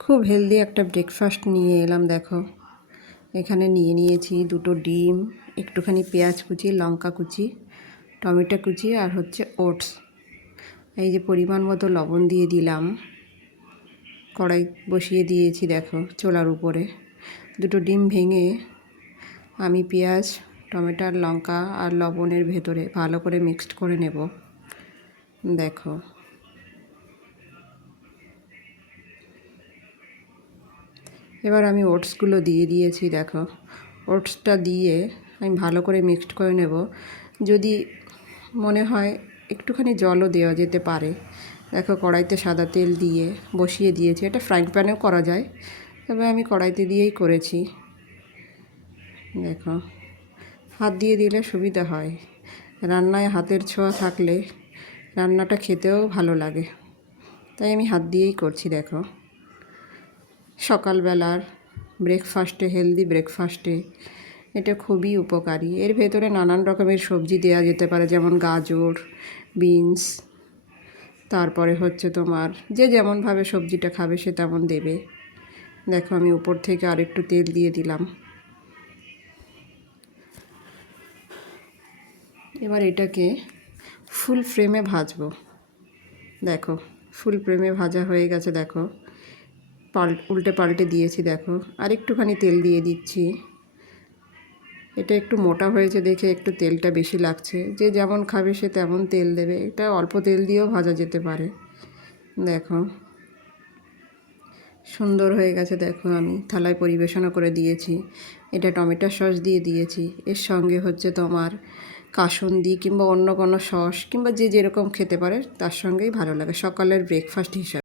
খুব হেলদি একটা ব্রেকফাস্ট নিয়ে এলাম। দেখো এখানে নিয়ে নিয়েছি দুটো ডিম, একটুখানি পেঁয়াজ কুচি, লঙ্কা কুচি, টমেটো কুচি আর হচ্ছে ওটস। এই যে পরিমাণ মতো লবণ দিয়ে দিলাম, কড়াই বসিয়ে দিয়েছি দেখো চুলার উপরে। দুটো ডিম ভেঙে আমি পেঁয়াজ, টমেটো আর লঙ্কা আর লবণের ভেতরে ভালো করে মিক্সড করে নেব। দেখো এবার আমি ওটসগুলো দিয়ে দিয়েছি। দেখো ওটসটা দিয়ে আমি ভালো করে মিক্সড করে নেব। যদি মনে হয় একটুখানি জলও দেওয়া যেতে পারে। দেখো কড়াইতে সাদা তেল দিয়ে বসিয়ে দিয়েছি। এটা ফ্রাইং প্যানেও করা যায়, তবে আমি কড়াইতে দিয়েই করেছি। দেখো হাত দিয়ে দিলে সুবিধা হয়, রান্নায় হাতের ছোঁয়া থাকলে রান্নাটা খেতেও ভালো লাগে, তাই আমি হাত দিয়েই করছি। দেখো সকালবেলার ব্রেকফাস্টে, হেলদি ব্রেকফাস্টে এটা খুবই উপকারী। এর ভেতরে নানান রকমের সবজি দেওয়া যেতে পারে, যেমন গাজর, বিনস, তারপরে হচ্ছে তোমার যে যেমনভাবে সবজিটা খাবে সে তেমন দেবে। দেখো আমি উপর থেকে আরেকটু তেল দিয়ে দিলাম। এবার এটাকে ফুল ফ্লেমে ভাজবো। দেখো ফুল ফ্লেমে ভাজা হয়ে গেছে। দেখো উল্টে পাল্টে দিয়েছি। দেখো আর একটুখানি তেল দিয়ে দিচ্ছি। এটা একটু মোটা হয়েছে দেখে একটু তেলটা বেশি লাগছে, যে যেমন খাবে সে তেমন তেল দেবে। এটা অল্প তেল দিয়েও ভাজা যেতে পারে। দেখো সুন্দর হয়ে গেছে। দেখো আমি থালায় পরিবেশনও করে দিয়েছি। এটা টমেটো সস দিয়ে দিয়েছি। এর সঙ্গে হচ্ছে তোমার কাসুন্দি কিংবা অন্য কোনো সস কিংবা যে যেরকম খেতে পারে তার সঙ্গেই ভালো লাগে সকালের ব্রেকফাস্ট হিসাবে।